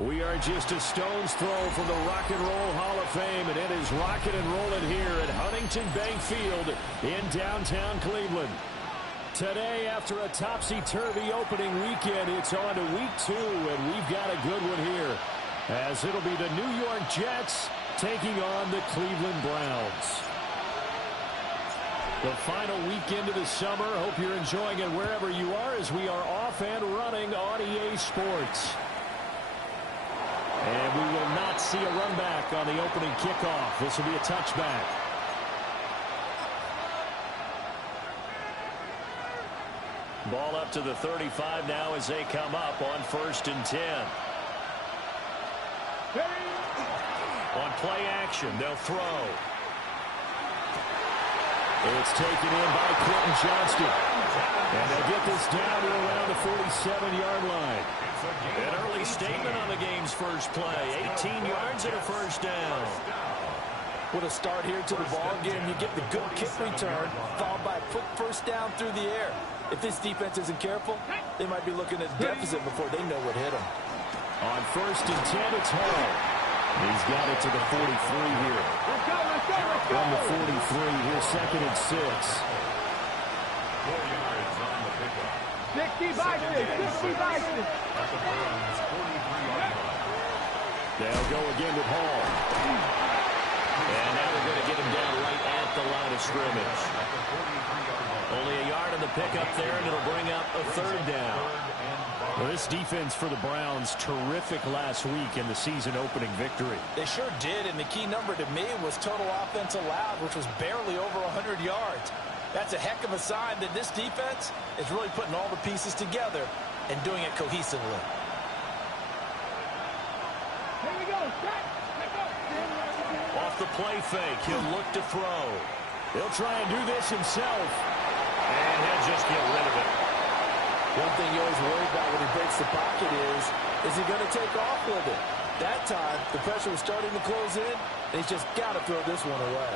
We are just a stone's throw from the Rock and Roll Hall of Fame, and it is rocking and rolling here at Huntington Bank Field in downtown Cleveland. Today, after a topsy-turvy opening weekend, it's on to week 2, and we've got a good one here, as it'll be the New York Jets taking on the Cleveland Browns. The final weekend of the summer. Hope you're enjoying it wherever you are, as we are off and running on EA Sports. And we will not see a run back on the opening kickoff. This will be a touchback. Ball up to the 35 now as they come up on 1st and 10. On play action, they'll throw. It's taken in by Quentin Johnston. And they'll get this down to around the 47-yard line. An early statement on the game's first play. 18 yards and a first down. What a start here to the ball game. You get the good kick return, followed by a quick first down through the air. If this defense isn't careful, they might be looking at a deficit before they know what hit them. On 1st and 10, it's Hall. He's got it to the 43 here. Let's go. From the 43, here's 2nd and 6. 60 Vikings. They'll go again with Hall. And now they're going to get him down right at the line of scrimmage. Only a yard on the pickup there, and it'll bring up a 3rd down. Well, this defense for the Browns, terrific last week in the season-opening victory. They sure did, and the key number to me was total offense allowed, which was barely over 100 yards. That's a heck of a sign that this defense is really putting all the pieces together and doing it cohesively. Here we go. Off the play fake, he'll look to throw. He'll try and do this himself, and he'll just get rid of it. One thing you always worry about when he breaks the pocket is he going to take off with it? That time, the pressure was starting to close in, and he's just got to throw this one away.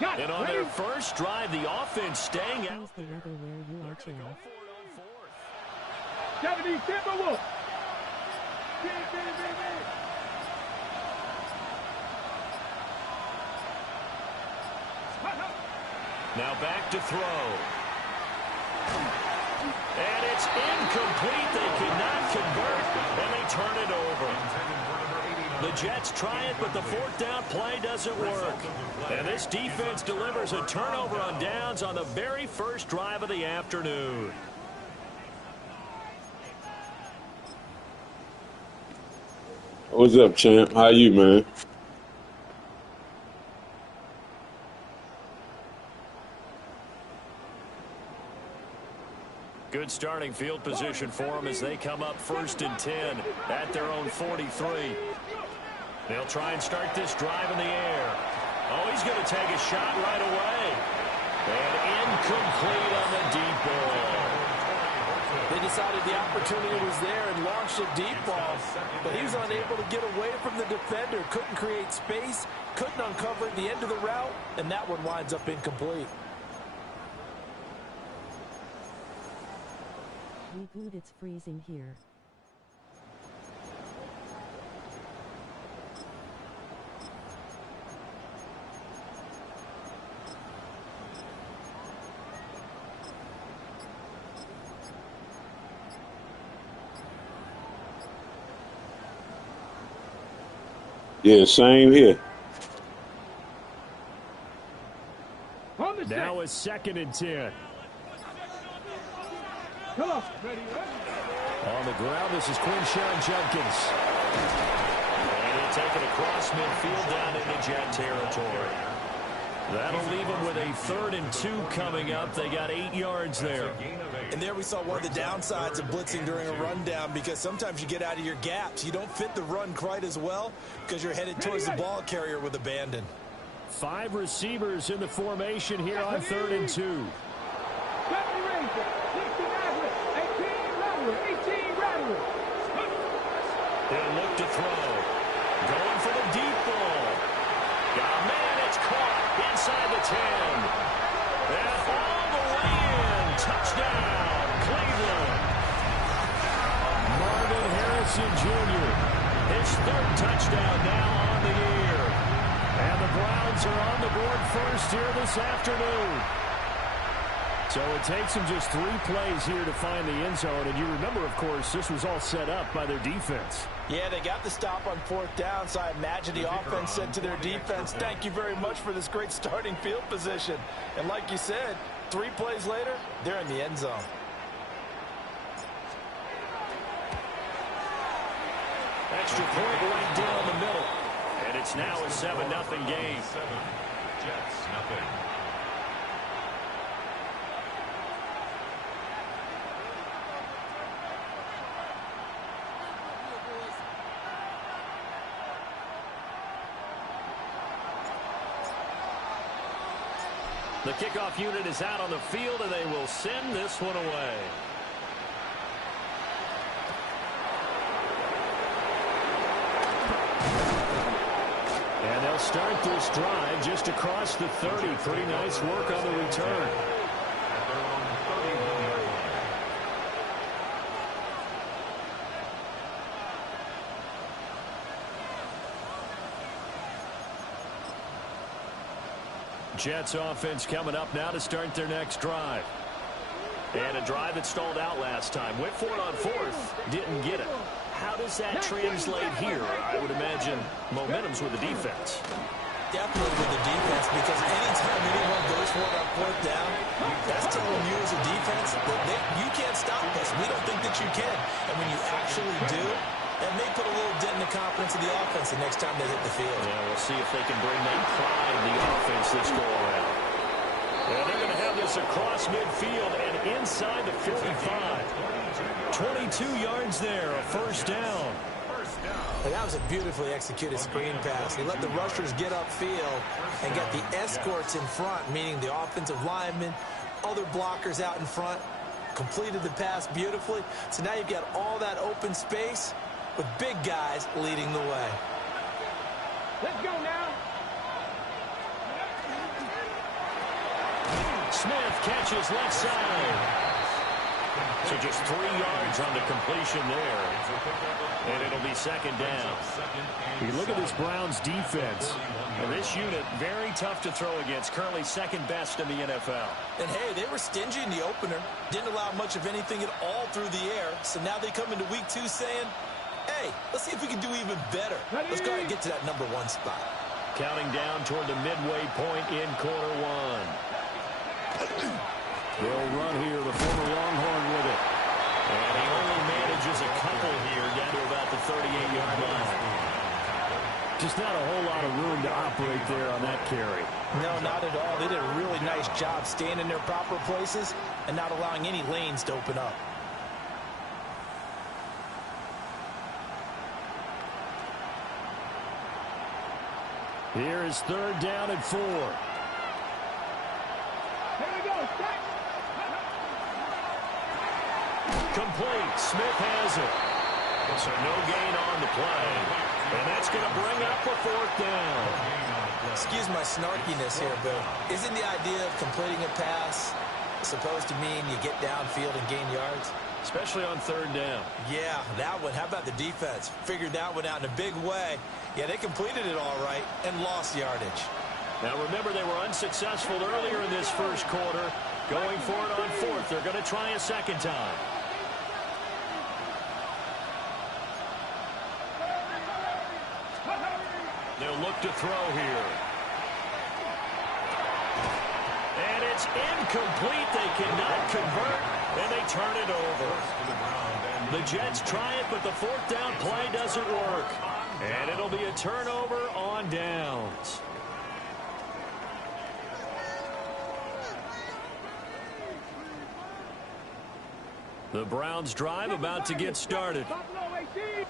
And on their first drive, the offense staying out. The weather where you are too. 70 Timberwolves. Now back to throw. And it's incomplete. They could not convert, and they turn it over. The Jets try it, but the 4th down play doesn't work. And this defense delivers a turnover on downs on the very first drive of the afternoon. What's up, champ? How you, man? Good starting field position for them as they come up 1st and 10 at their own 43. They'll try and start this drive in the air. Oh, he's going to take a shot right away. And incomplete on the deep ball. They decided the opportunity was there and launched a deep ball, but he was unable to get away from the defender, couldn't create space, couldn't uncover the end of the route, and that one winds up incomplete. Reboot, it's freezing here. Yeah, same here. Now it's 2nd and 10. Come on. On the ground, this is Quinshon Judkins. And he'll take it across midfield down into Jet territory. That'll leave them with a 3rd and 2 coming up. They got 8 yards there. And there we saw one of the downsides of blitzing during a rundown, because sometimes you get out of your gaps. You don't fit the run quite as well because you're headed towards the ball carrier with abandon. 5 receivers in the formation here on 3rd and 2. 18 Rattler. They'll look to throw. Going for the deep ball. Got a man, it's caught inside the 10. And all the way in. Touchdown, Cleveland. Marvin Harrison Jr., his third touchdown now on the year. And the Browns are on the board first here this afternoon. So it takes them just 3 plays here to find the end zone. And you remember, of course, this was all set up by their defense. Yeah, they got the stop on 4th down, so I imagine the offense said to their defense, thank you very much for this great starting field position. And like you said, 3 plays later, they're in the end zone. Extra point right down the middle. And it's now a 7-0 game. Jets, nothing. The kickoff unit is out on the field, and they will send this one away. And they'll start this drive just across the 30. Pretty nice work on the return. Jets offense coming up now to start their next drive. And a drive that stalled out last time. Went for it on 4th. Didn't get it. How does that translate here? I would imagine momentum's with the defense. Definitely with the defense, because anytime anyone goes for it on 4th down, that's telling you as a defense that you can't stop us. We don't think that you can. And when you actually do, that may put a little dent in the confidence of the offense the next time they hit the field. Yeah, we'll see if they can bring that pride in the offense this go around. And they're going to have this across midfield and inside the 45. 22 yards there, a first down. And that was a beautifully executed screen pass. He let the rushers get upfield and got the escorts in front, meaning the offensive linemen, other blockers out in front, completed the pass beautifully. So now you've got all that open space with big guys leading the way. Let's go now. Smith catches left side. So just 3 yards on the completion there. And it'll be second down. You look at this Browns defense. And this unit, very tough to throw against. Currently second best in the NFL. And hey, they were stingy in the opener. Didn't allow much of anything at all through the air. So now they come into week 2 saying, hey, let's see if we can do even better. Let's go ahead and get to that number 1 spot. Counting down toward the midway point in quarter 1. They'll run here, the former Longhorn with it. And he only manages a couple here down to about the 38-yard line. Just not a whole lot of room to operate there on that carry. No, not at all. They did a really nice job staying in their proper places and not allowing any lanes to open up. Here is 3rd down and 4. Here we go. Stack. Complete. Smith has it. So no gain on the play. And that's going to bring up a 4th down. Excuse my snarkiness here, but isn't the idea of completing a pass supposed to mean you get downfield and gain yards? Especially on 3rd down. Yeah, that one. How about the defense? Figured that one out in a big way. Yeah, they completed it all right and lost yardage. Now remember, they were unsuccessful earlier in this first quarter. Going for it on 4th. They're going to try a second time. They'll look to throw here. And it's incomplete. They cannot convert, and they turn it over. The Jets try it, but the 4th down play doesn't work. And it'll be a turnover on downs. The Browns drive about to get started.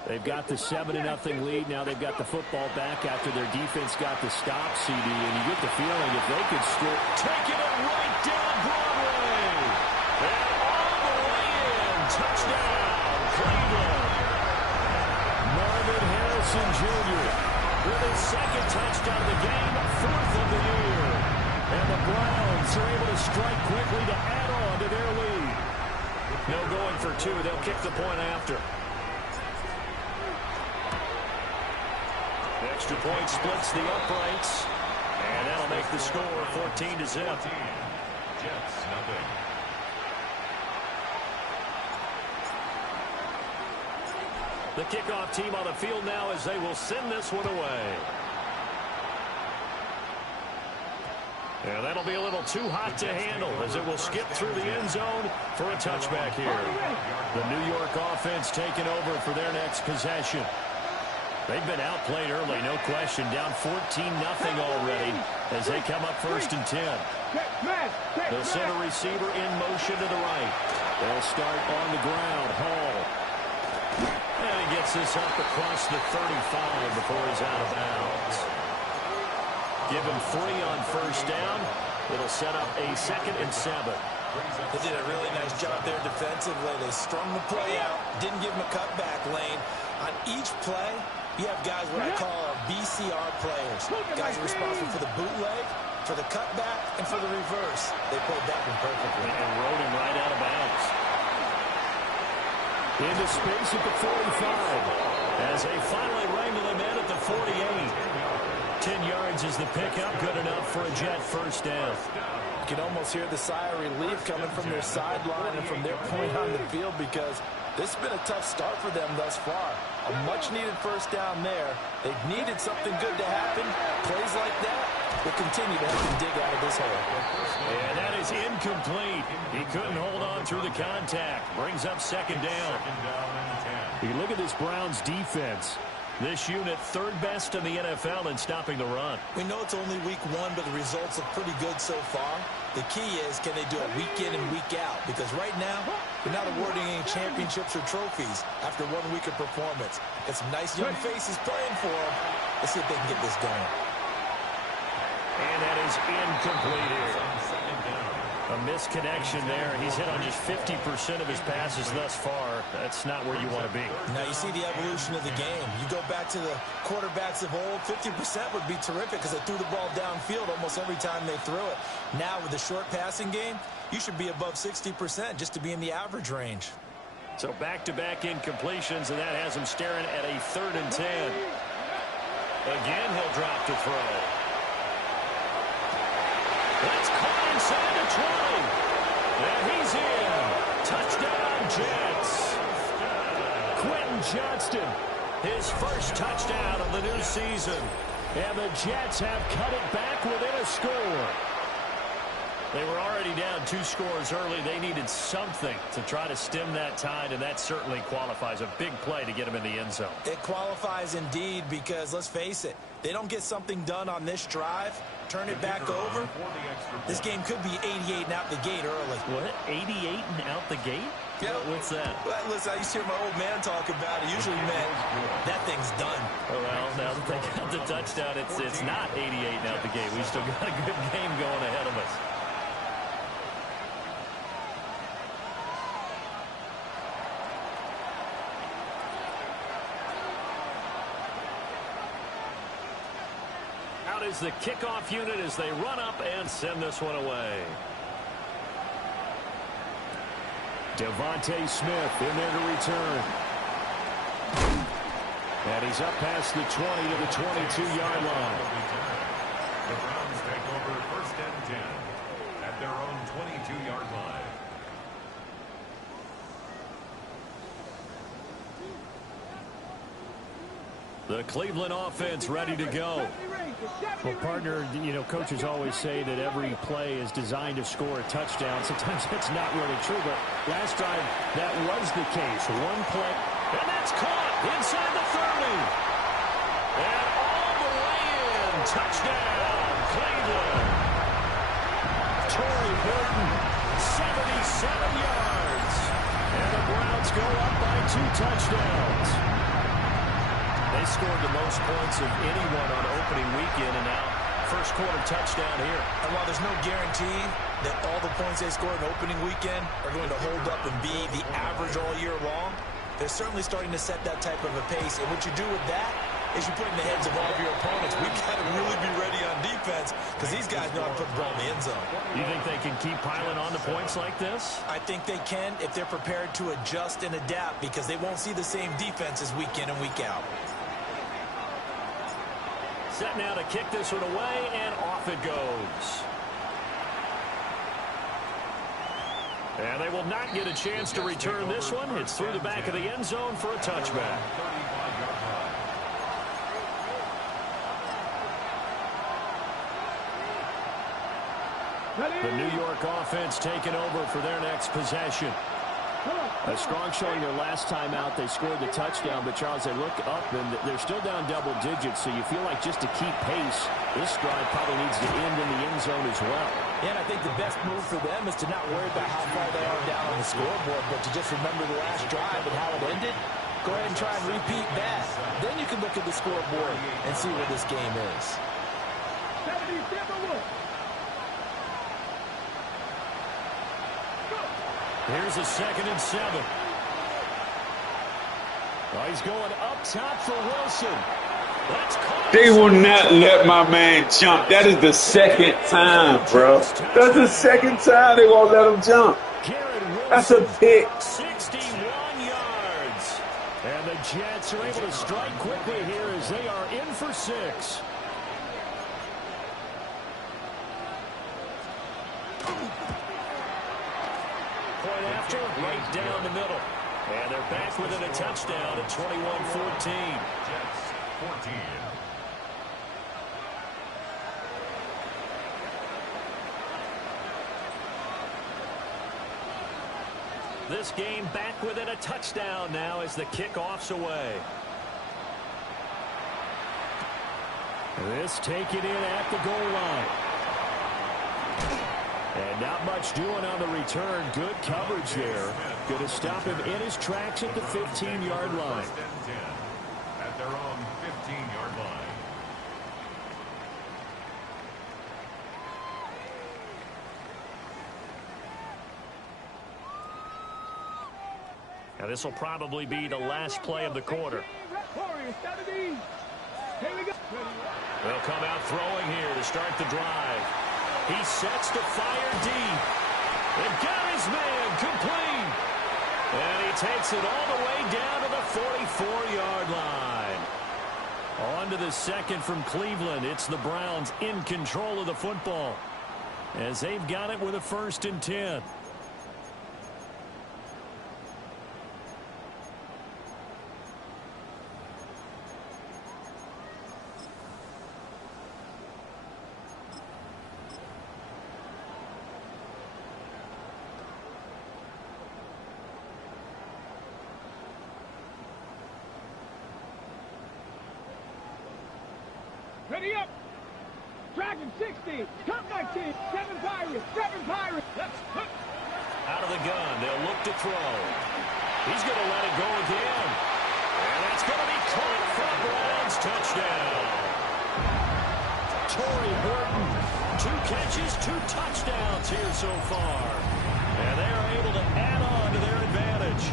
They've got the 7-0 lead. Now they've got the football back after their defense got the stop, CD. And you get the feeling if they could still take it right down Broadway. And all the way in. Touchdown, Cleveland. Marvin Harrison Wilson Jr. with his second touchdown of the game, 4th of the year. And the Browns are able to strike quickly to add on to their lead. No going for 2. They'll kick the point after. The extra point splits the uprights. And that'll make the score 14-0. Jets, nothing. The kickoff team on the field now as they will send this one away. And that'll be a little too hot to handle as it will skip through the end zone for a touchback here. The New York offense taking over for their next possession. They've been outplayed early, no question. Down 14-0 already as they come up 1st and 10. The center receiver in motion to the right. They'll start on the ground. Hall. And he gets this up across the 35 before he's out of bounds. Give him 3 on 1st down. It'll set up a 2nd and 7. They did a really nice job there defensively. They strung the play out, didn't give him a cutback lane. On each play, you have guys what I call our BCR players. Guys are responsible for the bootleg, for the cutback, and for the reverse. They played that one perfectly. And rode him right out of bounds. Into space at the 45 as they finally wrangle him in at the 48. 10 yards is the pickup, good enough for a Jet 1st down. You can almost hear the sigh of relief coming from their sideline and from their point on the field because this has been a tough start for them thus far. A much-needed 1st down there. They've needed something good to happen. Plays like that will continue to have to dig out of this hole. And that is incomplete. He couldn't hold on through the contact. Brings up 2nd down. You look at this Browns defense. This unit 3rd best in the NFL in stopping the run. We know it's only week 1, but the results look pretty good so far. The key is, can they do it week in and week out? Because right now, they're not awarding any championships or trophies after 1 week of performance. Got some nice young faces playing for them. Let's see if they can get this going. And that is incomplete here. A misconnection there. He's hit on just 50% of his passes thus far. That's not where you want to be. Now you see the evolution of the game. You go back to the quarterbacks of old, 50% would be terrific because they threw the ball downfield almost every time they threw it. Now with the short passing game, you should be above 60% just to be in the average range. So back-to-back incompletions, and that has him staring at a 3rd and 10. Again, he'll drop to throw. That's caught inside the 20. And he's in. Touchdown, Jets. Quentin Johnston, his 1st touchdown of the new season. And the Jets have cut it back within a score. They were already down 2 scores early. They needed something to try to stem that tide, and that certainly qualifies. A big play to get them in the end zone. It qualifies indeed because, let's face it, they don't get something done on this drive, turn it back over, this game could be 88 and out the gate early. What? 88 and out the gate? Yeah. What's that? Well, listen, I used to hear my old man talk about it. Usually meant that thing's done. Oh, well, now that they got the touchdown, it's not 88 and out the gate. We've still got a good game going ahead of us. Out is the kickoff unit as they run up and send this one away. Devontae Smith in there to return. And he's up past the 20 to the 22-yard line. The Browns take over 1st and 10 at their own 22-yard line. The Cleveland offense ready to go. Well, partner, you know, coaches always say that every play is designed to score a touchdown. Sometimes that's not really true, but last drive, that was the case. One play, and that's caught inside the 30. And all the way in. Touchdown, Cleveland. Torrey Burton, 77 yards. And the Browns go up by 2 touchdowns. They scored the most points of anyone on opening weekend, and now first quarter touchdown here. And while there's no guarantee that all the points they scored in opening weekend are going to hold up and be the average all year long, they're certainly starting to set that type of a pace. And what you do with that is you put in the heads of all of your opponents. We've got to really be ready on defense because these guys know how to put the ball in the end zone. You think they can keep piling on the points like this? I think they can if they're prepared to adjust and adapt because they won't see the same defenses week in and week out. Set now to kick this one away, and off it goes. And they will not get a chance to return this one. It's through the back of the end zone for a touchback. The New York offense taking over for their next possession. A strong showing their last time out. They scored the touchdown, but Charles, they look up and they're still down double digits, so you feel like just to keep pace, this drive probably needs to end in the end zone as well. Yeah, and I think the best move for them is to not worry about how far they are down on the scoreboard, but to just remember the last drive and how it ended. Go ahead and try and repeat that. Then you can look at the scoreboard and see where this game is. 77-1. Here's a 2nd and 7. Oh, he's going up top for Wilson. That's caught. They will not let my man jump. That is the 2nd time, bro. That's the 2nd time they won't let him jump. That's a pick. 61 yards. And the Jets are able to strike quickly here as they are in for 6. Point after, right down the middle. And they're back within a touchdown at 21-14. Jets 14. This game back within a touchdown now as the kickoff's away. This taken in at the goal line. And not much doing on the return. Good coverage there. Going to stop him in his tracks at the 15-yard line. First and 10 at their own 15-yard line. Now this will probably be the last play of the quarter. They'll come out throwing here to start the drive. He sets to fire deep. And got his man complete. And he takes it all the way down to the 44-yard line. On to the 2nd from Cleveland. It's the Browns in control of the football as they've got it with a 1st and 10. Ready up. Dragon 60. Come 19. 7 Pirates. 7 Pirates. Let's hook. Out of the gun. They'll look to throw. He's going to let it go again. And that's going to be caught for a Browns touchdown. Torrey Burton. 2 catches, 2 touchdowns here so far. And they are able to add on to their advantage.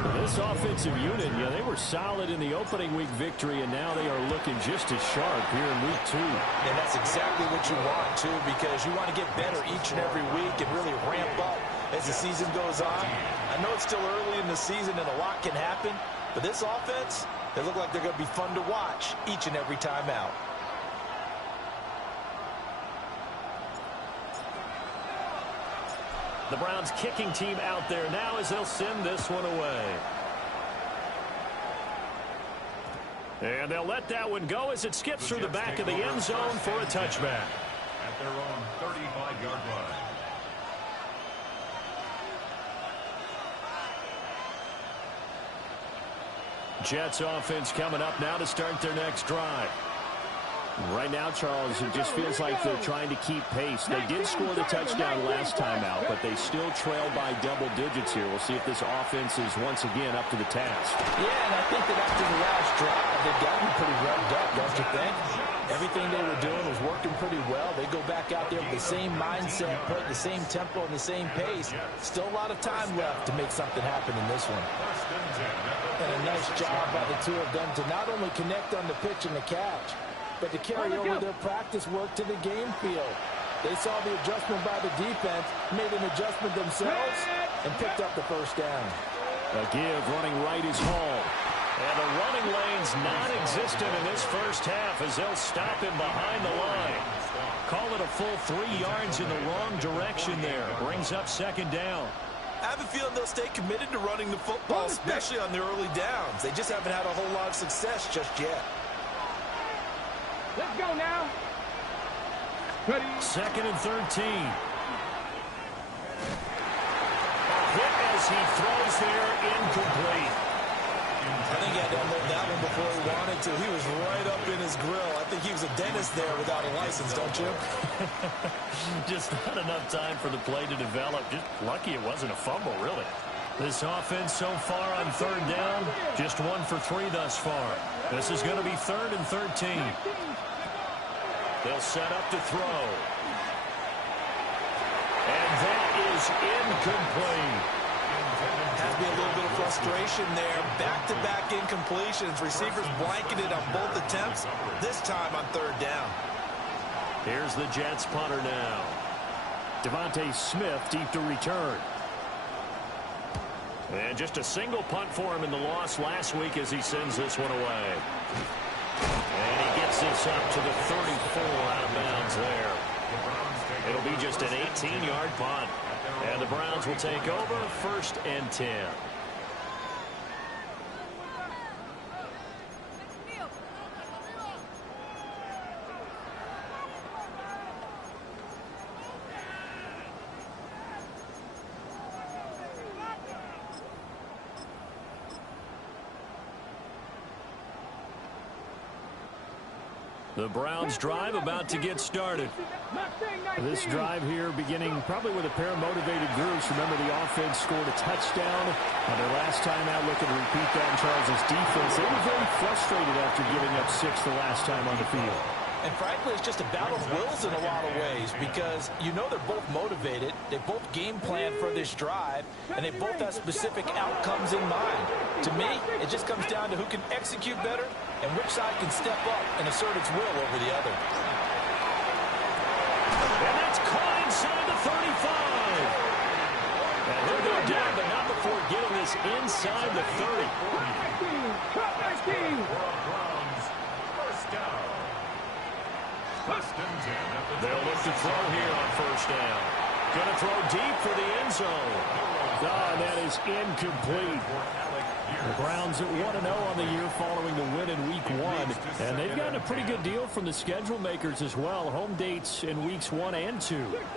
This offensive unit, yeah, they were solid in the opening week victory, and now they are looking just as sharp here in week 2. And that's exactly what you want, too, because you want to get better each and every week and really ramp up as the season goes on. I know it's still early in the season and a lot can happen, but this offense, they look like they're going to be fun to watch each and every time out. The Browns kicking team out there now as they'll send this one away. And they'll let that one go as it skips through the back of the end zone for a touchback. At their own 35-yard line. Jets offense coming up now to start their next drive. Right now, Charles, it just feels like they're trying to keep pace. They did score the touchdown last time out, but they still trail by double digits here. We'll see if this offense is once again up to the task. Yeah, and I think that after the last drive, they've gotten pretty revved up, don't you think? Everything they were doing was working pretty well. They go back out there with the same mindset, put the same tempo and the same pace. Still a lot of time left to make something happen in this one. First and 10 at their And a nice job by the two of them to not only connect on the pitch and the catch, but to carry over their practice work to the game field. They saw the adjustment by the defense, made an adjustment themselves, and picked up the first down. A give running right is Hall. And the running lane's non-existent in this first half as they'll stop him behind the line. Call it a full 3 yards in the wrong direction there. Brings up second down. I have a feeling they'll stay committed to running the football, especially on their early downs. They just haven't had a whole lot of success just yet. Let's go now. Ready. Second and 13. A hit as he throws there, incomplete. I think he had to unload that one before he wanted to. He was right up in his grill. I think he was a dentist there without a license, don't you? Just not enough time for the play to develop. Just lucky it wasn't a fumble, really. This offense so far on third down, just 1 for 3 thus far. This is going to be third and 13. They'll set up to throw. And that is incomplete. Has to be a little bit of frustration there. Back-to-back incompletions. Receivers blanketed on both attempts, this time on third down. Here's the Jets punter now. Devontae Smith deep to return. And just a single punt for him in the loss last week as he sends this one away. And he gets this up to the 34 out of bounds there. It'll be just an 18-yard punt. And the Browns will take over first and 10. The Browns drive about to get started. This drive here beginning probably with a pair of motivated groups. Remember, the offense scored a touchdown on their last time out, looking to repeat that in Charles' defense. They were very frustrated after giving up 6 the last time on the field. And frankly, it's just a battle of wills in a lot of ways because you know they're both motivated. They both game plan for this drive, and they both have specific outcomes in mind. To me, it just comes down to who can execute better and which side can step up and assert its will over the other. And that's caught inside the 35. And he'll go down, but not before getting this inside the 30. First down. First and 10. They'll look to throw here on first down. Going to throw deep for the end zone. That is incomplete. The Browns at 1-0 on the year following the win in Week 1. And they've gotten a pretty good deal from the schedule makers as well. Home dates in Weeks 1 and 2.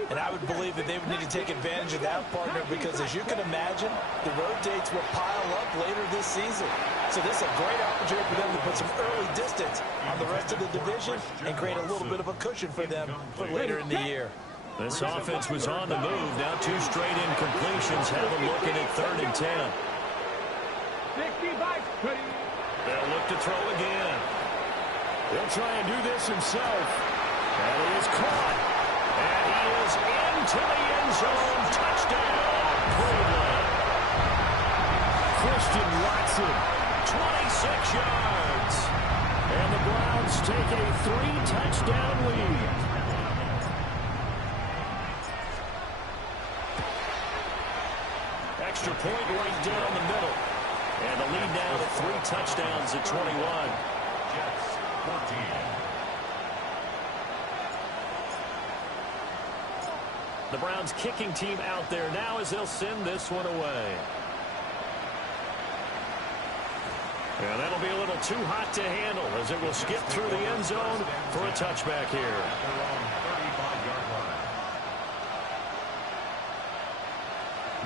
And I would believe that they would need to take advantage of that, partner, because as you can imagine, the road dates will pile up later this season. So this is a great opportunity for them to put some early distance on the rest of the division and create a little bit of a cushion for them for later in the year. This offense was on the move. Now 2 straight incompletions have them looking at third and 10. They'll look to throw again. He'll try and do this himself. And he is caught. And he is into the end zone. Touchdown, Cleveland. Christian Watson, 26 yards. And the Browns take a 3-touchdown lead. Extra point right down the middle. And the lead now to 3 touchdowns at 21. Jets 14. The Browns kicking team out there now as they'll send this one away. And that'll be a little too hot to handle as it will skip through the end zone for a touchback here. At their own 35-yard line.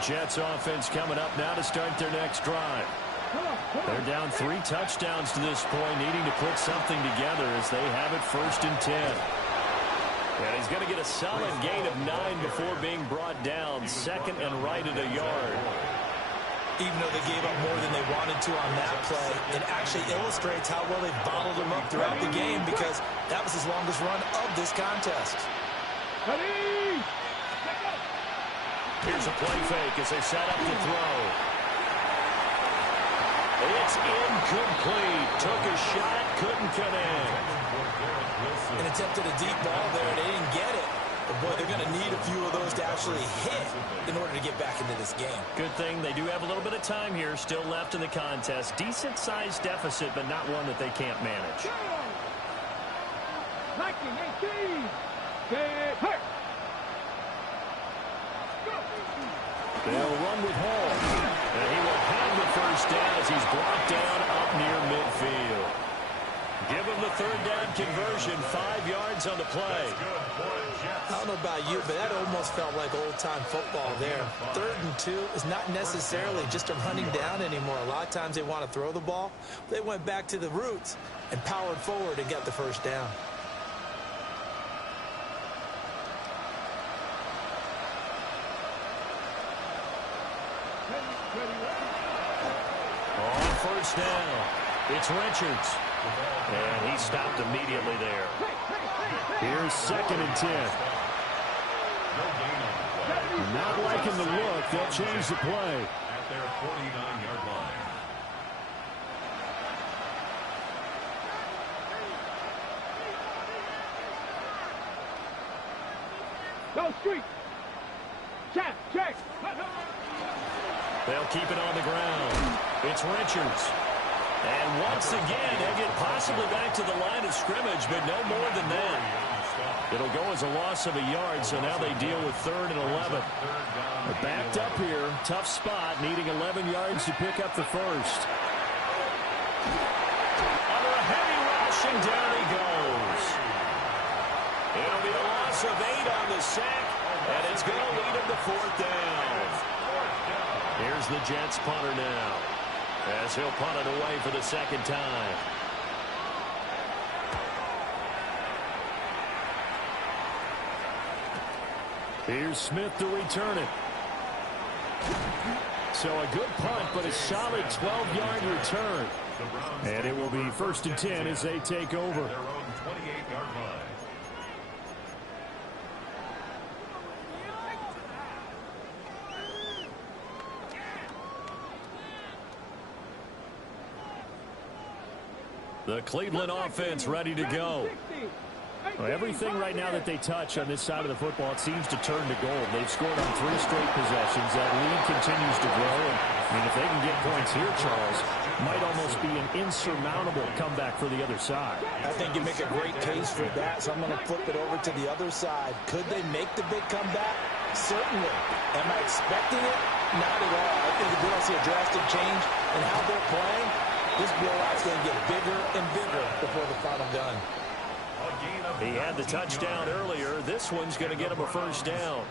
Jets offense coming up now to start their next drive. They're down 3 touchdowns to this point, needing to put something together as they have it first and 10. And he's going to get a solid gain of 9 before being brought down, second and right at a yard. Even though they gave up more than they wanted to on that play, it actually illustrates how well they bottled him up throughout the game because that was his longest run of this contest. Here's a play fake as they set up to throw. It's incomplete. Took a shot, couldn't connect. And attempted a deep ball there. They didn't get it. But, boy, they're going to need a few of those to actually hit in order to get back into this game. Good thing they do have a little bit of time here still left in the contest. Decent-sized deficit, but not one that they can't manage. 19-18. Get hurt. They'll run with Hall. And he will have the first down as he's brought down up near midfield. Give him the third down conversion, 5 yards on the play. I don't know about you, but that almost felt like old-time football there. 3rd and 2 is not necessarily just a running down anymore. A lot of times they want to throw the ball. They went back to the roots and powered forward and got the first down. On first down, it's Richards. And he stopped immediately there. Here's 2nd and 10. Not liking the look. They'll change the play. At their 49-yard line. Go street. Check. They'll keep it on the ground. It's Richards. And once again, they'll get possibly back to the line of scrimmage, but no more than that. It'll go as a loss of a yard, so now they deal with 3rd and 11. They're backed up here. Tough spot, needing 11 yards to pick up the first. Under a heavy rush, and down he goes. It'll be a loss of 8 on the sack, and it's going to lead him to 4th down. Here's the Jets punter now, as he'll punt it away for the 2nd time. Here's Smith to return it. So a good punt, but a solid 12-yard return. And it will be 1st and 10 as they take over. Their own 28-yard line. The Cleveland offense ready to go. Well, everything right now that they touch on this side of the football, it seems to turn to gold. They've scored on 3 straight possessions. That lead continues to grow. And, I mean, if they can get points here, Charles, might almost be an insurmountable comeback for the other side. I think you make a great case for that, so I'm going to flip it over to the other side. Could they make the big comeback? Certainly. Am I expecting it? Not at all. I think if we don't see a drastic change in how they're playing, this blowout's going to get bigger and bigger before the final gun. He had the touchdown earlier. This one's going to get him a first down.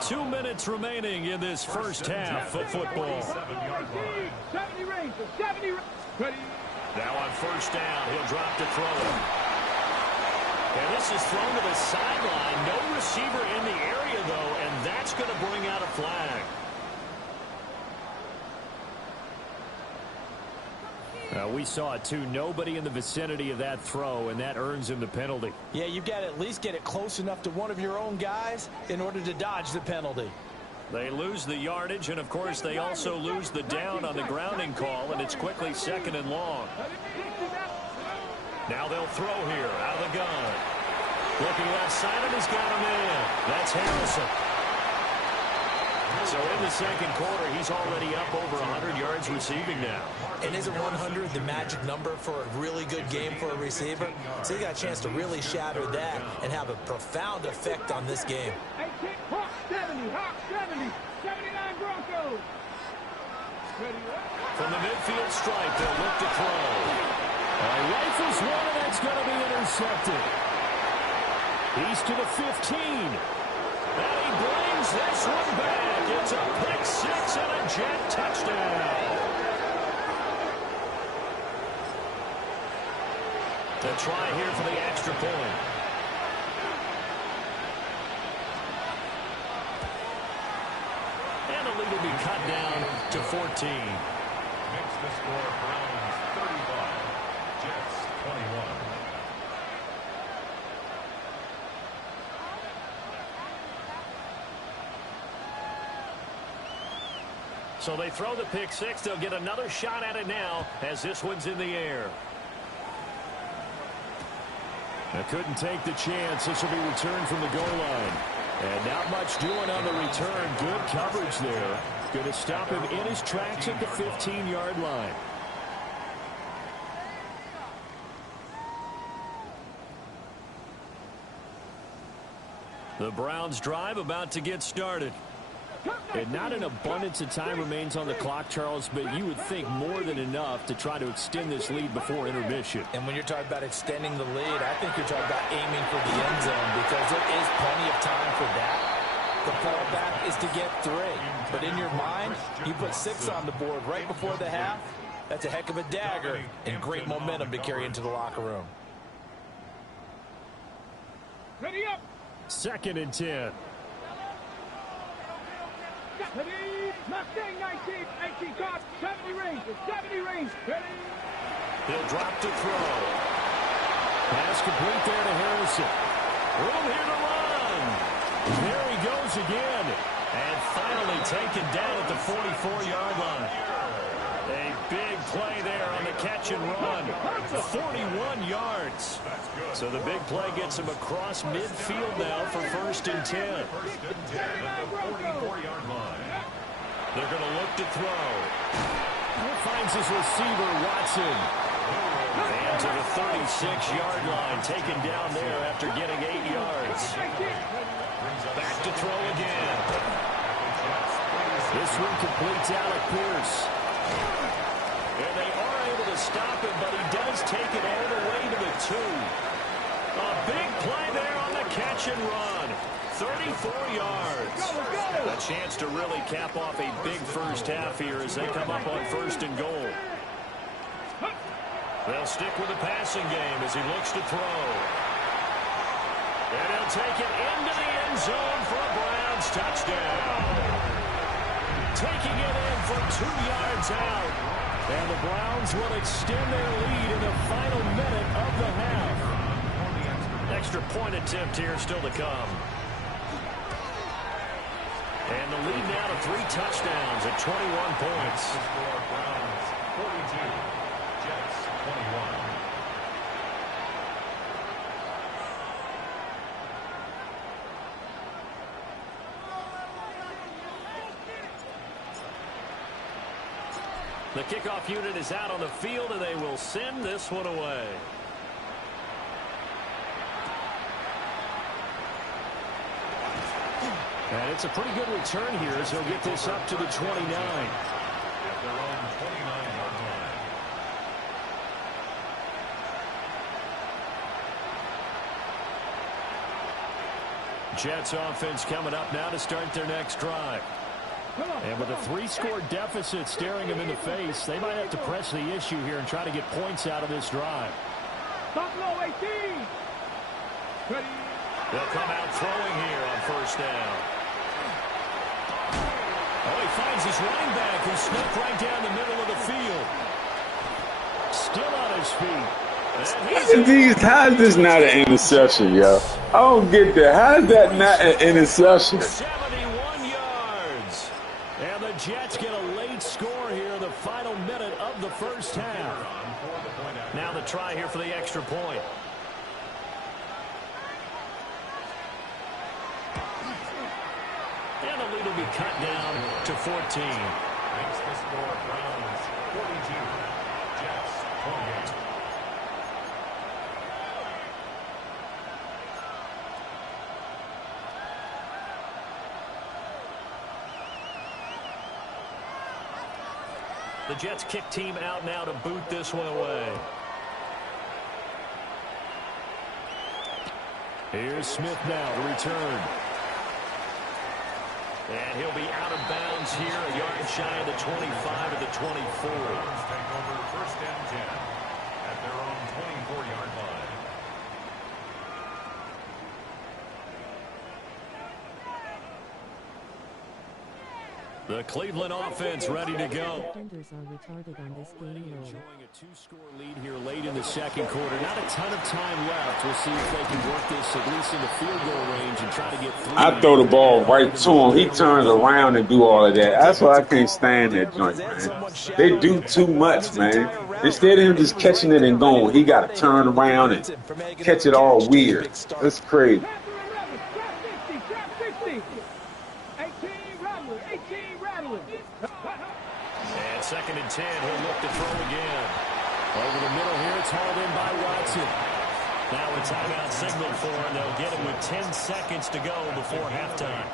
2 minutes remaining in this first half of football. 70 range, 70 ready. Now on first down, he'll drop to throw it. And this is thrown to the sideline. No receiver in the area, though, and that's going to bring out a flag. We saw it, too. Nobody in the vicinity of that throw, and that earns him the penalty. Yeah, you've got to at least get it close enough to one of your own guys in order to dodge the penalty. They lose the yardage, and, of course, they also lose the down on the grounding call, and it's quickly 2nd and long. Now they'll throw here out of the gun. Looking left side, and he's got him in. That's Harrison. So in the 2nd quarter, he's already up over 100 yards receiving now. And isn't 100 the magic number for a really good game for a receiver? So he got a chance to really shatter that and have a profound effect on this game. Hawk 70, 79 Broncos. From the midfield stripe, they'll look to throw. Rifles one, and that's going to be intercepted. He's to the 15. And he brings this one back. It's a pick 6 and a Jet touchdown. The try here for the extra point. And the lead will be cut down to 14. Makes the score Browns 35, Jets 21. So they throw the pick six. They'll get another shot at it now as this one's in the air. I couldn't take the chance. This will be returned from the goal line. And not much doing on the return. Good coverage there. Going to stop him in his tracks at the 15-yard line. The Browns drive about to get started. And not an abundance of time remains on the clock, Charles, but you would think more than enough to try to extend this lead before intermission. And when you're talking about extending the lead, I think you're talking about aiming for the end zone because there is plenty of time for that. The fallback is to get 3. But in your mind, you put 6 on the board right before the half. That's a heck of a dagger and great momentum to carry into the locker room. Ready up. 2nd and 10. Ready. Mustang 19. 18 caught. 70 range. 70 range. Ready. He'll drop to throw. Pass complete there to Harrison. Room here to run. There he goes again. And finally taken down at the 44-yard line. A big play there on the catch and run. 41 yards. So the big play gets him across midfield now for 1st and 10. At the 44-yard line. They're going to look to throw. Finds his receiver, Watson. And to the 36-yard line, taken down there after getting 8 yards. Back to throw again. This one completes Alec Pierce. And they are able to stop him, but he does take it all the way to the 2. A big play there on the catch and run. 34 yards. A chance to really cap off a big first half here as they come up on 1st and goal. They'll stick with the passing game as he looks to throw. And he'll take it into the end zone for a Browns touchdown. Taking it in for 2 yards out. And the Browns will extend their lead in the final minute of the half. Extra point attempt here still to come. And the lead now to 3 touchdowns at 21 points. Browns 42, Jets 21. The kickoff unit is out on the field, and they will send this one away. And it's a pretty good return here as he'll get this up to the 29. At their own 29-yard line. Jets offense coming up now to start their next drive. And with a 3-score deficit staring them in the face, they might have to press the issue here and try to get points out of this drive. Bubbablue 18. Ready. They'll come out throwing here on 1st down. Oh, he finds his running back who snuck right down the middle of the field. Still on his feet. How is this not an interception, yo? I don't get that. How is that not an interception? 71 yards. And the Jets get a late score here in the final minute of the first half. Now the try here for the extra point. And the lead will be cut down to 14. Makes the score Browns 42, Jets 28. The Jets kick team out now to boot this one away. Here's Smith now to return. And he'll be out of bounds here, a yard shy of the 25 at the 24. Browns take over 1st and 10 at their own 24-yard line. The Cleveland offense ready to go. Defenders are retarded on this game low. Enjoying a two-score lead here late in the second quarter. Not a ton of time left. We'll see if they can work this at least in the field goal range and try to get through. I throw the ball right to him. He turns around and do all of that. That's why I can't stand that joint, man. They do too much, man. Instead of him just catching it and going, he got to turn around and catch it all weird. That's crazy. And 2nd and 10, he'll look to throw again. Over the middle here, it's hauled in by Watson. Now a timeout signal for him. They'll get it with 10 seconds to go before halftime.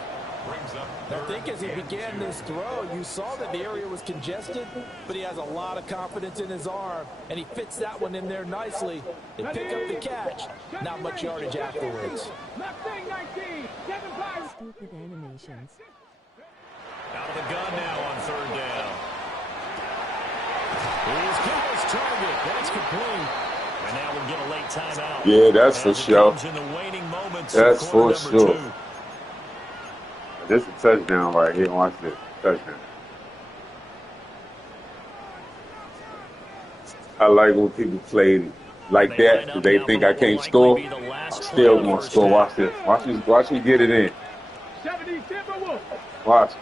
I think as he began this throw, you saw that the area was congested, but he has a lot of confidence in his arm, and he fits that one in there nicely. They pick up the catch. Not much yardage afterwards. Stupid animations. Out of the gun now on 3rd down. He's got his target. That's complete. And now we'll get a late timeout. Yeah, that's for sure. That's for sure. This is a touchdown right here. Watch this. Touchdown. I like when people play like that because they think I can't score. I'm still going to score. Watch this. Watch me get it in. Watch.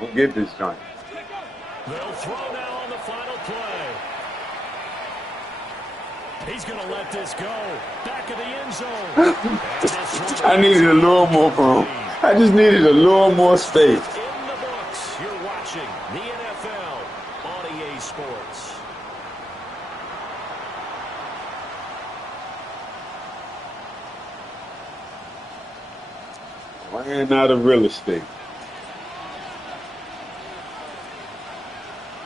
We'll get this joint. They'll throw now on the final play. He's going to let this go. Back of the end zone. I needed a little more from him. I just needed a little more space. In the books, you're watching the NFL on EA Sports. Ran out of real estate.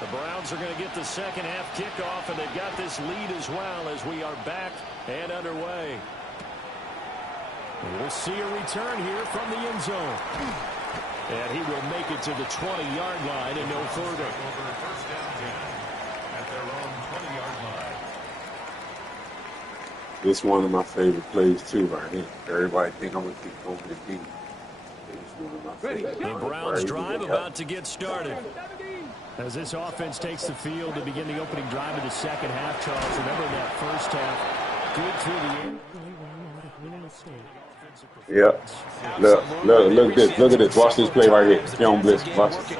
The Browns are going to get the second half kickoff, and they've got this lead as well as we are back and underway. We'll see a return here from the end zone. And he will make it to the 20-yard line and no further. Over 1st down 10 at their own 20-yard line. This is one of my favorite plays too right here. Everybody think I'm going to keep over the deep. It's one of my favorite. The Browns drive about to get started. As this offense takes the field to begin the opening drive of the second half, Charles, remember that first half, good through the end. Yep. Look at this. Look at this. Watch this play right here. Young Blitz. Watch it. When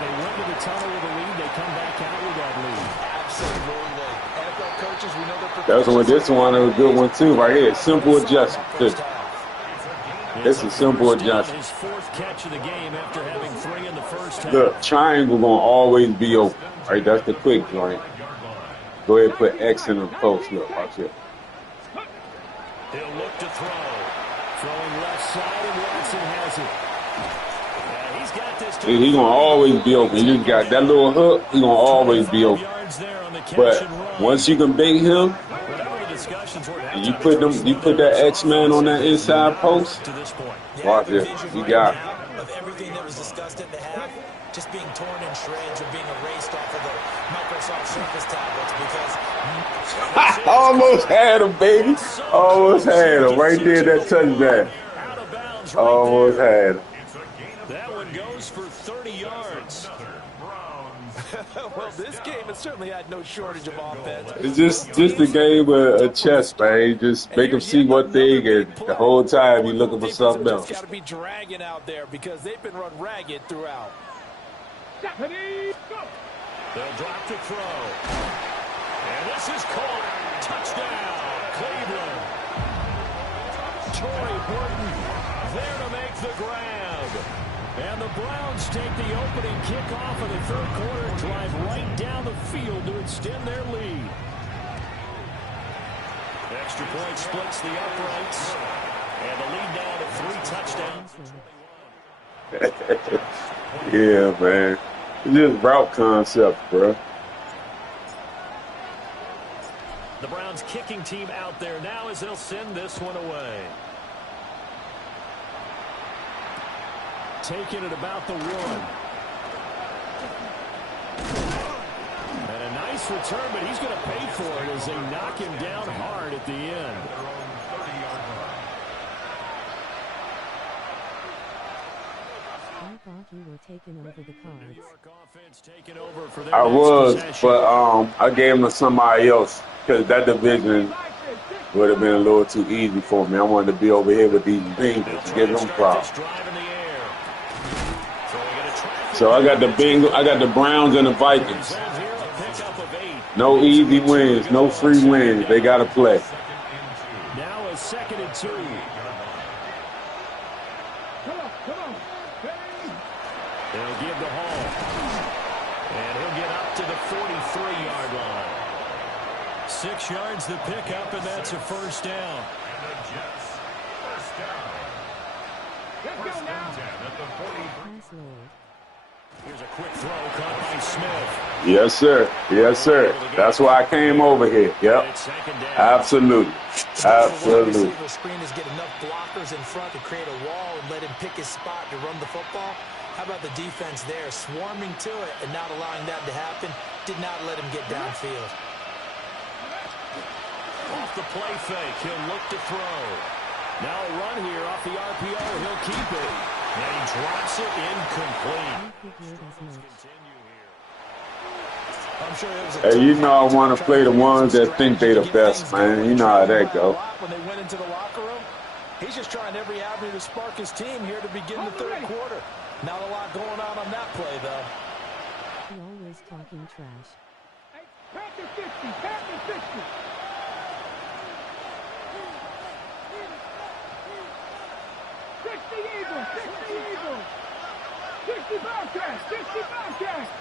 they went to the tunnel with a lead, they come back out with that lead. Absolutely. NFL coaches, we know that. That was one. This one was a good one too right here. Simple adjustment. This is simple adjustment. His 4th catch of the game after having 3 in the first half. Look, triangle gonna always be open. Right, that's the quick joint. Go ahead and put X in the post. Look, watch it. He'll look to throw. Throwing left side, and Watson has it. Yeah, he's got this. He's gonna always be open. You just got that little hook. He's gonna always be open. But once you can bait him, and you put that X-Man on that inside post. Watch it. You got it. Of everything that was discussed at the half, just being torn in shreds or being erased off of the Microsoft Surface tablets because Almost had him, baby. Almost had him. Right there, that touchdown. Almost had him. That one goes for 30 yards. well, this game has certainly had no shortage of offense. It's just a game of chess, man. Just make them see one thing, and the whole time you're looking for something else. Got to be dragging out there because they've been run ragged throughout. They'll drop to throw. And this is caught. Touchdown, Cleveland. Torrey Burton there to make the grab. And the Browns take the opening kickoff of the third quarter, drive right down the field to extend their lead. Extra point splits the uprights. And the lead now to 3 touchdowns. Yeah, man. It's just route concept, bro. The Browns kicking team out there now as they'll send this one away. Taking it about the 1. And a nice return, but he's going to pay for it as they knock him down hard at the end. thought you were taking over the cards. I was, but I gave him to somebody else because that division would have been a little too easy for me. I wanted to be over here with these Bengals and give them problems. So I got the Browns and the Vikings. No easy wins, no free wins. They got to play. Now a 2nd and 2. They'll give the Hall. And he'll get up to the 43-yard line. 6 yards the pickup, and that's a first down. And the Jets, first down. First and 10 at the 43. Pass Lord. Here's a quick throw caught by Smith. Yes, sir. Yes, sir. That's why I came over here. Yep. Absolutely. Absolutely. The screen is get enough blockers in front to create a wall and let him pick his spot to run the football. How about the defense there, swarming to it and not allowing that to happen? Did not let him get downfield. Off the play fake, he'll look to throw. Now a run here off the RPO, he'll keep it. And he drops it incomplete. I'm sure it was Hey, you know I want to play the ones that think they the best, man. You know how that go. When they went into the locker room, he's just trying every avenue to spark his team here to begin the third quarter. Not a lot going on that play, though. He always talking trash. Hey, Panther 50, Panther 50. 60 Eagles, 60 Eagles. 60 Bobcats, 60 Bobcats.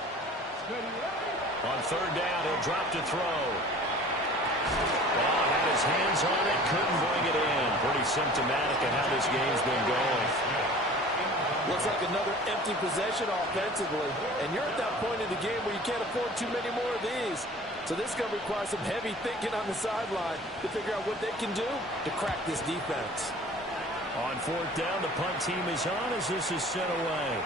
On third down, he'll drop to throw. Oh, had his hands on it, couldn't bring it in. Pretty symptomatic of how this game's been going. Looks like another empty possession offensively. And you're at that point in the game where you can't afford too many more of these. So this is going to require some heavy thinking on the sideline to figure out what they can do to crack this defense. On fourth down, the punt team is on as this is sent away.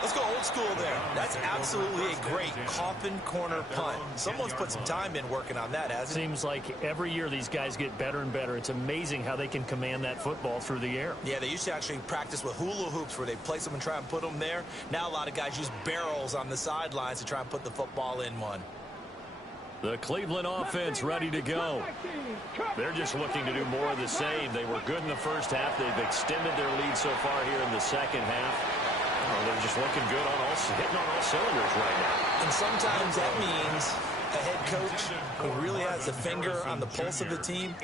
Let's go old school there. That's absolutely a great coffin corner punt. Someone's put some time in working on that, hasn't it? Seems like every year these guys get better and better. It's amazing how they can command that football through the air. Yeah, they used to actually practice with hula hoops where they place them and try and put them there. Now a lot of guys use barrels on the sidelines to try and put the football in one. The Cleveland offense ready to go. They're just looking to do more of the same. They were good in the first half. They've extended their lead so far here in the second half. Oh, they're just looking good on hitting on all cylinders right now. And sometimes that means a head coach who really has a finger on the pulse of the team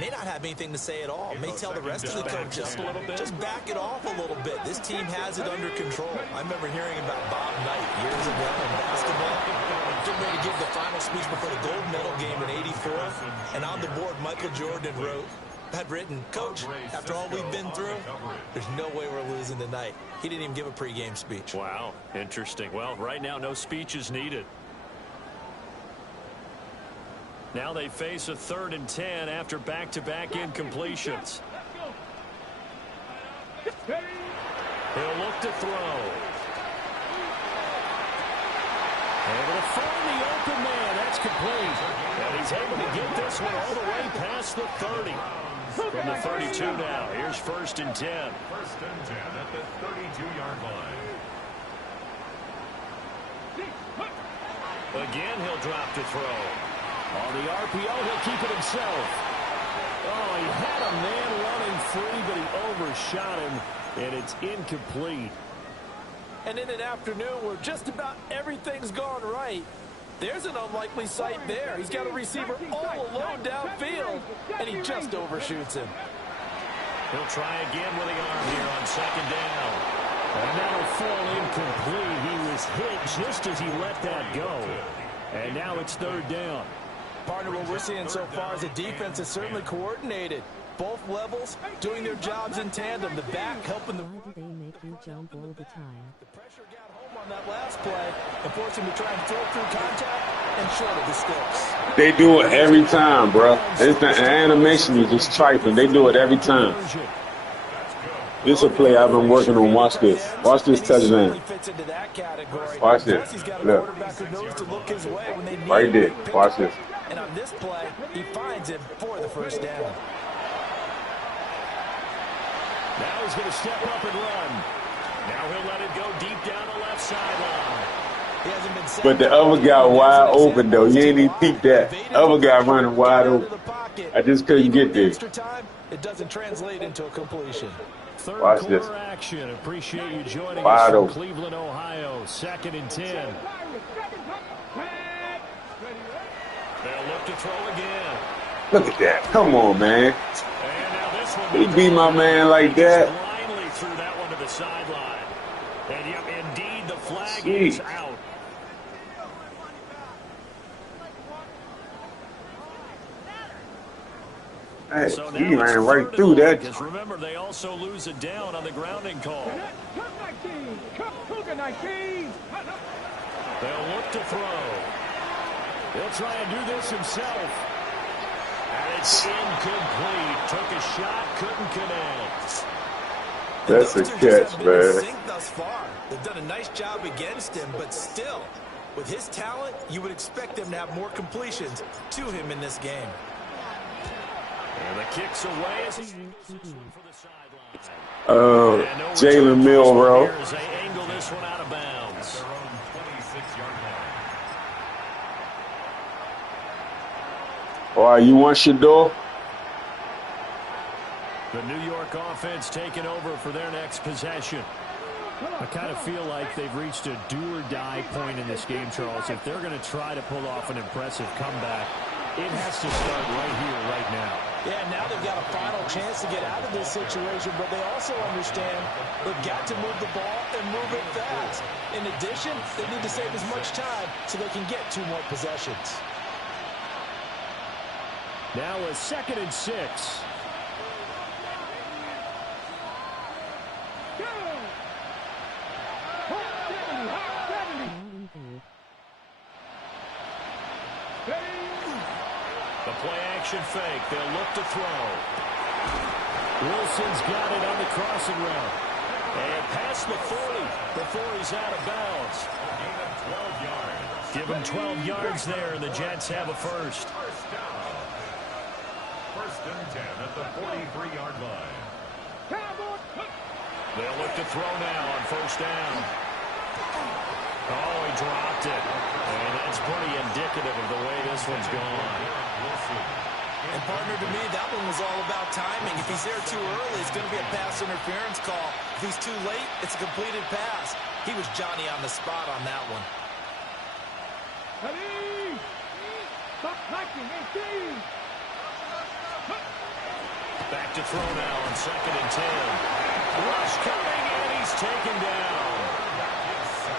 may not have anything to say at all. May tell the rest of the coaches, just back it off a little bit. This team has it under control. I remember hearing about Bob Knight years ago in basketball. Getting ready to give the final speech before the gold medal game in '84. And on the board, Michael Jordan had written, "Coach, after all we've been through, there's no way we're losing tonight." He didn't even give a pregame speech. Wow, interesting. Well, right now, no speech is needed. Now they face a 3rd and 10 after back-to-back incompletions. He'll look to throw. Able to find the open man. That's complete. And he's able to get this one all the way past the 30. From the 32 now. Here's 1st and 10. 1st and 10 at the 32-yard line. Again, he'll drop to throw. On the RPO, he'll keep it himself. Oh, he had a man running free, but he overshot him, and it's incomplete. And in an afternoon where just about everything's gone right, there's an unlikely sight there. He's got a receiver all alone downfield, and he just overshoots him. He'll try again with the arm here on 2nd down. And that'll fall incomplete. He was hit just as he let that go. And now it's 3rd down. Partner, what we're seeing so far is the defense is certainly coordinated. Both levels doing their jobs in tandem. The back helping the... Why do they make you jump all the time? The pressure got home on that last play and forced him to try and throw through contact and short of the sticks. They do it every time, bro. The animation is just trifling. They do it every time. This is a play I've been working on. Watch this. Watch this touchdown. Watch this. Look. Right there. Watch this. And on this play, he finds him for the 1st down. Now he's going to step up and run. Now he'll let it go deep down the left sideline. He hasn't been But the other guy wide open, though. You ain't even peep that. Other guy running wide open. I just couldn't get there. It doesn't translate into a completion. Third Watch quarter this. action. Appreciate you joining Wide us from open. Cleveland, Ohio. 2nd and 10. They'll look to throw again. Look at that. Come on, man. And now this one. He beat my man like that. Blindly threw that one to the sideline. And yep, indeed, the flag Jeez. is out. Hey, So now he it's ran 3rd right and through long, that. because remember, they also lose a down on the grounding call. They'll look to throw. He'll try and do this himself. And it's incomplete. Took a shot, couldn't connect. That's a catch, man. Thus far. They've done a nice job against him, but still, with his talent, you would expect them to have more completions to him in this game. And the kick's away as he for the sideline. Jalen Milroe. As they angle this one out of bounds. Their own 26-yard line. All right, you want Shador? The New York offense taking over for their next possession. I kind of feel like they've reached a do-or-die point in this game, Charles. If they're going to try to pull off an impressive comeback, it has to start right here, right now. Yeah, now they've got a final chance to get out of this situation, but they also understand they've got to move the ball and move it fast. In addition, they need to save as much time so they can get 2 more possessions. Now a 2nd and 6. The play-action fake. They'll look to throw. Wilson's got it on the crossing route. And past the 40 before he's out of bounds. Gain of 12 yards. Give him 12 yards there, and the Jets have a first. First down. 1st and 10 at the 43-yard line. They'll look to throw now on 1st down. Oh, he dropped it. And that's pretty indicative of the way this one's gone. And, partner, to me, that one was all about timing. If he's there too early, it's going to be a pass interference call. If he's too late, it's a completed pass. He was Johnny on the spot on that one. Back to throw now on 2nd and 10. Rush coming, and he's taken down.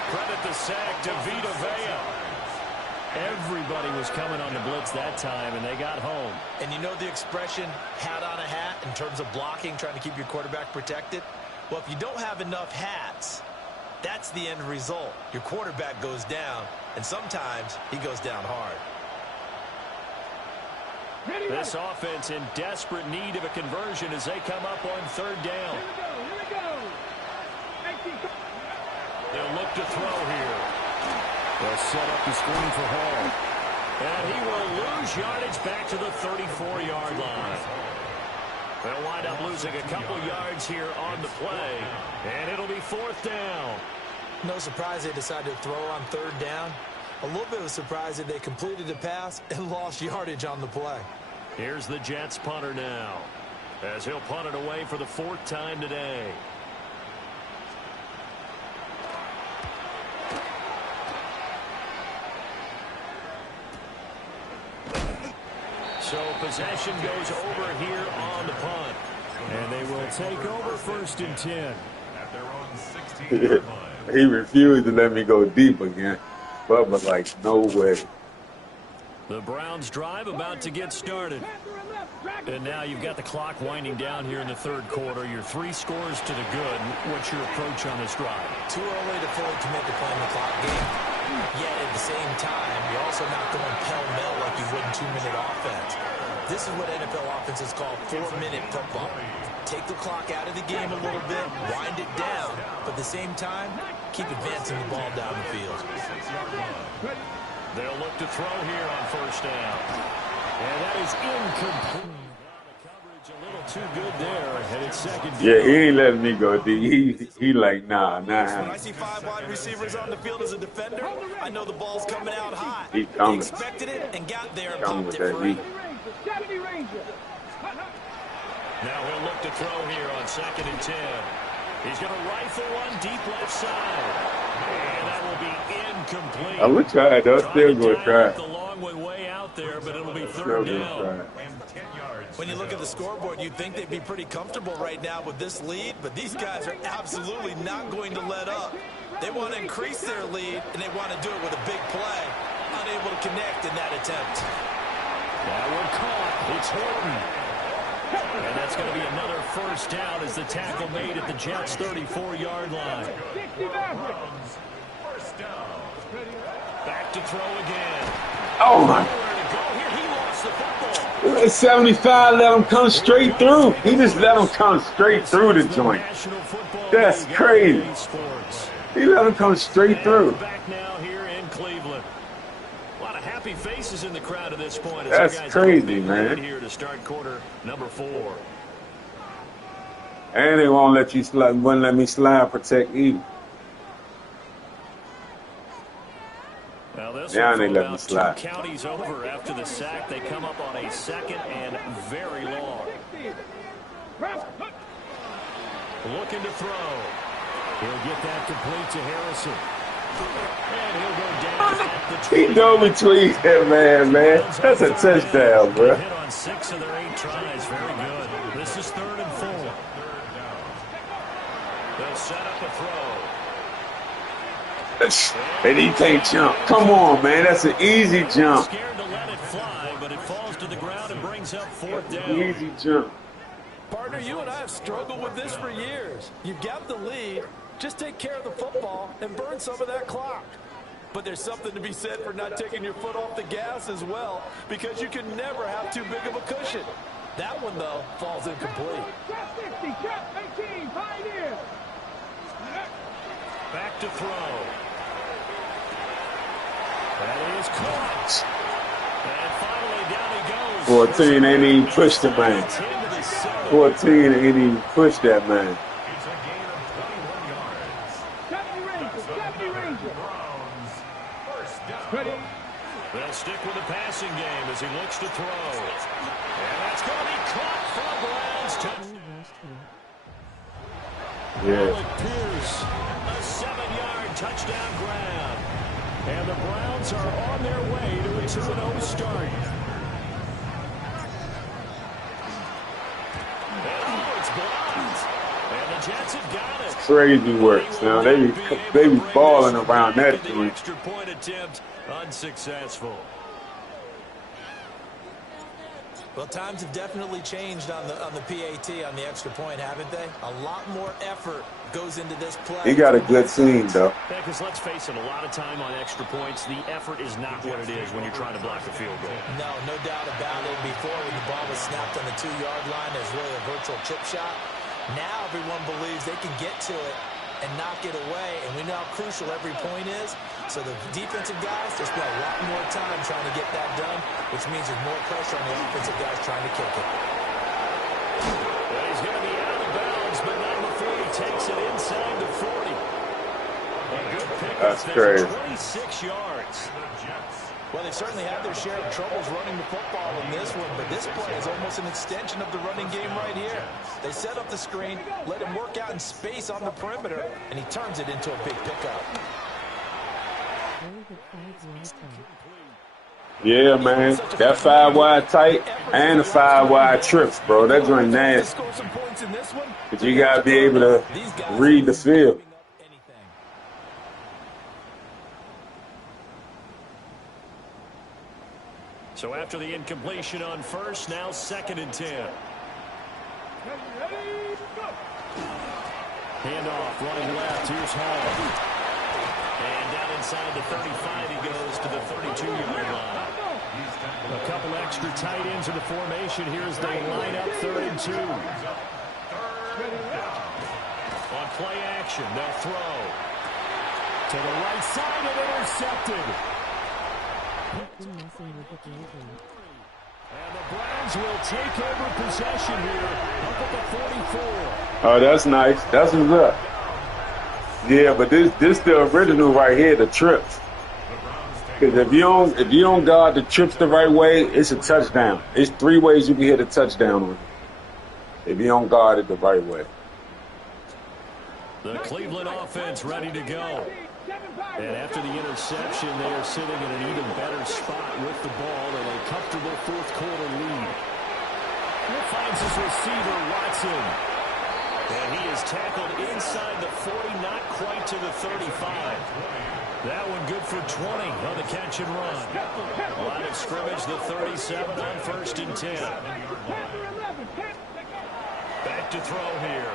Credit the sack to Vita Vea. Everybody was coming on the blitz that time, and they got home. And you know the expression, hat on a hat, in terms of blocking, trying to keep your quarterback protected? Well, if you don't have enough hats, that's the end result. Your quarterback goes down, and sometimes he goes down hard. This offense in desperate need of a conversion as they come up on 3rd down. They'll look to throw here. They'll set up the screen for Hall. And he will lose yardage back to the 34-yard line. They'll wind up losing a couple yards here on the play. And it'll be 4th down. No surprise they decided to throw on 3rd down. A little bit of a surprise that they completed the pass and lost yardage on the play. Here's the Jets punter now, as he'll punt it away for the 4th time today. So possession goes over here on the punt. And they will take over 1st and 10. At their own 16-yard line. He refused to let me go deep again. Bubba like, no way. The Browns drive about to get started. And now you've got the clock winding down here in the 3rd quarter. You're 3 scores to the good. What's your approach on this drive? Too early to fully commit to playing the clock game. Yet at the same time, you're also not going pell-mell like you would in 2-minute offense. This is what NFL offenses call 4-minute football. Take the clock out of the game a little bit, wind it down, but at the same time, keep advancing the ball down the field. They'll look to throw here on 1st down. And that is incomplete. The coverage a little too good there, and it's second down. Yeah, he ain't letting me go, D. He like, nah. When I see 5 wide receivers on the field as a defender, I know the ball's coming out hot. He coming. He expected it and got there and Coming popped with it that free. heat. Now he'll look to throw here on 2nd and 10. He's going to rifle one deep left side. And that will be incomplete. I would try it, though. Still going to try it. The long way out there, but it'll be 3rd down. When you look at the scoreboard, you'd think they'd be pretty comfortable right now with this lead, but these guys are absolutely not going to let up. They want to increase their lead, and they want to do it with a big play. Unable to connect in that attempt. That one caught. It's Horton. And that's going to be another 1st down as the tackle made at the Jets' 34-yard line. Back to throw again. Oh, my. He lost the football. 75 let him come straight through. He just let him come straight through the joint. That's crazy. He let him come straight through. Back now here in Cleveland. A lot of happy faces in the crowd at this point. That's crazy, man. Here to start quarter number 4. And they won't let you slide, wouldn't let me slide protect either. Well, this Now they let me about slide. 2 counties over after the sack. They come up on a 2nd and very long. Looking to throw. He'll get that complete to Harrison. And he'll go down at the 20. He dove between that man. That's a touchdown, bro. Hit on 6 of their 8 tries. Very good. This is 3rd and 4. They'll set up a throw. And he can't jump. Come on, man. That's an easy jump. Scared to let it fly, but it falls to the ground and brings up 4th down. Easy jump. Partner, you and I have struggled with this for years. You've got the lead. Just take care of the football and burn some of that clock. But there's something to be said for not taking your foot off the gas as well, because you can never have too big of a cushion. That one, though, falls incomplete. Back to throw. That is caught. And finally down he goes. 14 ain't even pushed the man. 14 ain't even pushed that man. It's a gain of 21 yards. 70 Rangers. First down. They'll stick with the passing game as he looks to throw. And that's going to be caught from Browns. Yeah. Pierce, a 7-yard touchdown grab. And the Browns are on their way to a 2-0 start. Oh, it's blocked. And the Jets have got it. Crazy works. Now they be balling around that The joint. extra point attempt unsuccessful. Well, times have definitely changed on the PAT, on the extra point, haven't they? A lot more effort goes into this play. He got a good team, though. Yeah, because let's face it, a lot of time on extra points, the effort is not what it is when you're trying to block a field goal. No doubt about it. Before, when the ball was snapped on the 2-yard line, there's really a virtual chip shot. Now everyone believes they can get to it and knock it away, and we know how crucial every point is. So the defensive guys, they spend a lot more time trying to get that done, which means there's more pressure on the offensive guys trying to kick it. Well, he's going to be out of bounds, but not before he takes it inside the 40. A good pickup. That's crazy. 26 yards. Well, they certainly had their share of troubles running the football in this one, but this play is almost an extension of the running game right here. They set up the screen, let him work out in space on the perimeter, and he turns it into a big pickup. Yeah, man. That 5-wide tight and the 5-wide trips, bro. That joint nasty. But you got to be able to read the field. So after the incompletion on first, now 2nd and 10. Handoff, running left. Here's Hall. And down inside the 35, he goes to the 32-yard line. A couple extra tight ends in the formation here as they line up 3rd and 2. On play action, they'll throw. To the right side and intercepted. And the Browns will take over possession here up at the 44. Oh, that's nice. That's what's up. Yeah, but this the original right here, the trips. Because if you don't guard the trips the right way, it's a touchdown. It's 3 ways you can hit a touchdown on it. If you don't guard it the right way. The Cleveland offense ready to go. And after the interception, they are sitting in an even better spot with the ball in a comfortable fourth-quarter lead. He finds his receiver, Watson. And he is tackled inside the 40, not quite to the 35. That one good for 20 on the catch and run. Line of scrimmage, the 37 on 1st and 10. Back to throw here.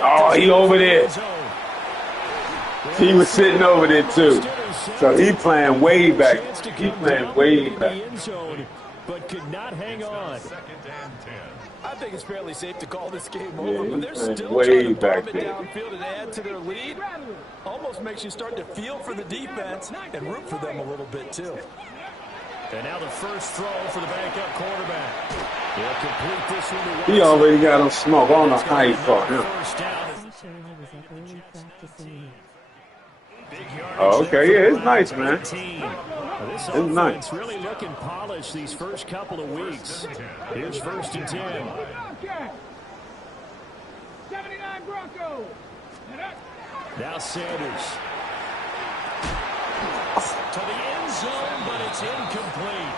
Oh, he over there. He was sitting over there too. So he playing way back. He playing way back. But could not hang on. I think it's fairly safe to call this game over, but they're still way trying to back bomb it there. downfield and add to their lead. Almost makes you start to feel for the defense and root for them a little bit too. And now the first throw for the backup quarterback. He'll complete this one to He already got him smoked. I don't know how he caught him. I'm sure I was up early practicing it. Oh, okay. Yeah, it's nice, man. This It's nice. offense really looking polished these first couple of weeks. Here's 1st and 10. 79 Broncos. Now Sanders. To the end zone, but it's incomplete.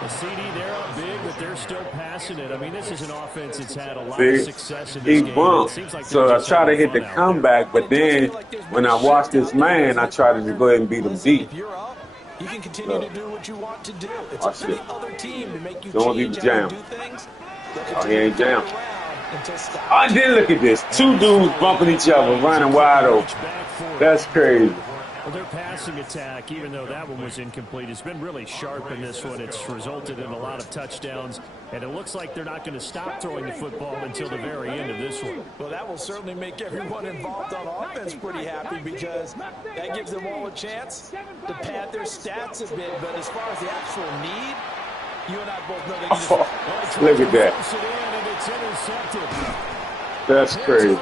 The CD, they're up big, but they're still passing it. I mean, this is an offense that's had a lot of success in this He game. bumped. So I try to hit the comeback, but then when I watch this man, I try to just go ahead and beat him deep. If you're up, you can continue to do what you want to do. It's Watch up to it. the other team to make you Don't change be how you jammed. do things. Oh, he ain't jammed. Oh, and then look at this. 2 dudes bumping each other, running wide open. That's crazy. Well, their passing attack, even though that one was incomplete, has been really sharp in this one. It's resulted in a lot of touchdowns, and it looks like they're not going to stop throwing the football until the very end of this one. Well, that will certainly make everyone involved on offense pretty happy because that gives them all a chance to pad their stats a bit. But as far as the actual need, you and I both know they can just... Look at that. That's crazy.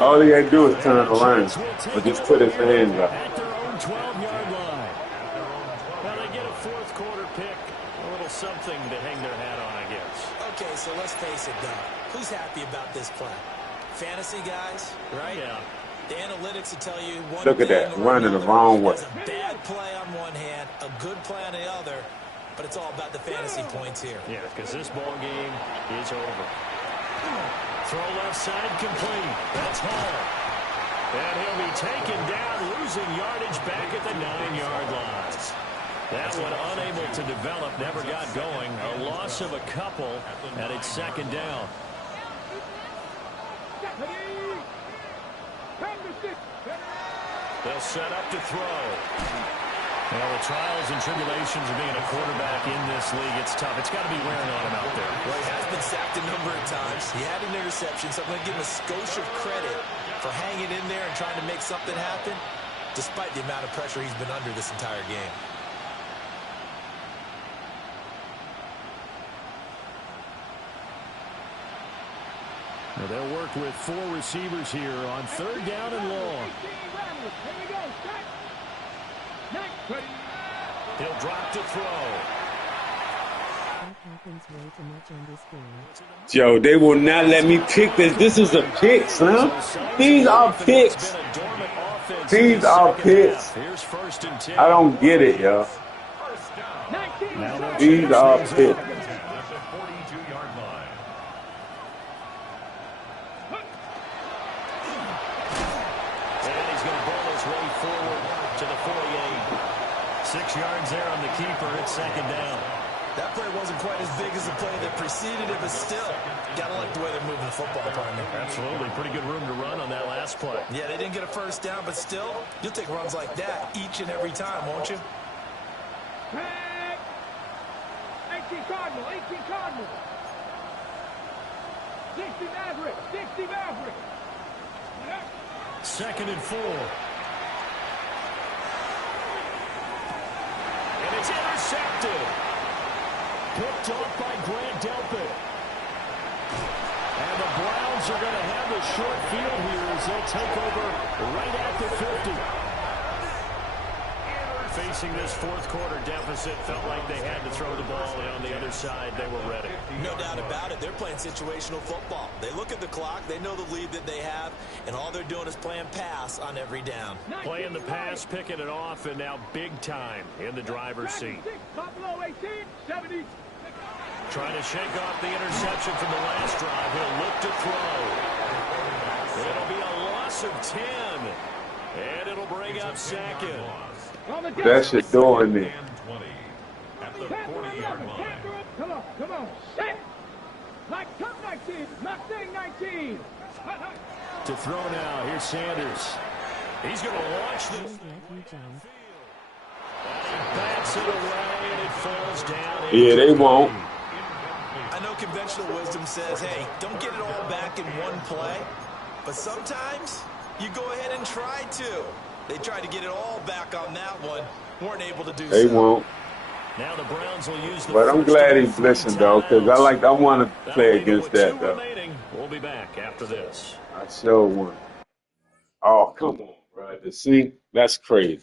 All he had to do is turn around, but just put his hands up. At their own 12-yard line. Well, they get a fourth-quarter pick. A little something to hang their hat on, I guess. Okay, so let's face it, though. Who's happy about this play? Fantasy guys, right? Yeah. The analytics will tell you one Look at that, running the wrong way. There's a bad play on one hand, a good play on the other, but it's all about the fantasy points here. Yeah, because this ball game is over. Throw left side complete. That's Hall. And he'll be taken down, losing yardage back at the 9-yard line. That one unable to develop, never got going. A loss of a couple, and it's 2nd down. They'll set up to throw. Well, the trials and tribulations of being a quarterback in this league, it's tough. It's got to be wearing on him out there. Well, he has been sacked a number of times. He had an interception, so I'm going to give him a skosh of credit for hanging in there and trying to make something happen, despite the amount of pressure he's been under this entire game. Well, they'll work with 4 receivers here on 3rd down and long. He'll drop to throw. That happens way too much on this game. Joe, they will not let me pick this. This is a pick, son. These are picks. These are picks. Here's 1st and 10. I don't get it, yo. These are picks. And he's going to ball his way forward to the 48. 6 yards there on the keeper. It's 2nd down. That play wasn't quite as big as the play that preceded it, but still, gotta like the way they're moving the football, partner. Absolutely. Pretty good room to run on that last play. Yeah, they didn't get a first down, but still, you'll take runs like that each and every time, won't you? 18 Cardinal, 18 Cardinal. 60 Maverick, 60 Maverick. 2nd and 4. And It's intercepted. Picked off by Grant Delpit. And the Browns are going to have the short field here as they'll take over right at the 50. Facing this fourth quarter deficit, felt like they had to throw the ball, and on the other side, they were ready. No doubt about it. They're playing situational football. They look at the clock, they know the lead that they have, and all they're doing is playing pass on every down. Playing the pass, picking it off, and now big time in the driver's seat. Bubbablue 18, 70. Trying to shake off the interception from the last drive. He'll look to throw. It'll be a loss of 10, and it'll bring up second. That's it doing me. At the 40-yard line. Come on. Set. Like Cup 19, Mustang 19. To throw now, here's Sanders. He's going to launch the... Bats it away, and it falls down. Yeah, they won't. I know conventional wisdom says, hey, don't get it all back in one play. But sometimes you go ahead and try to. They tried to get it all back on that one. Weren't able to do so. They won't. Now the Browns will use the... But I'm glad he's listened, though, because I want to play against that, though. We'll be back after this. I sure want. Oh, come on, brother. See, that's crazy.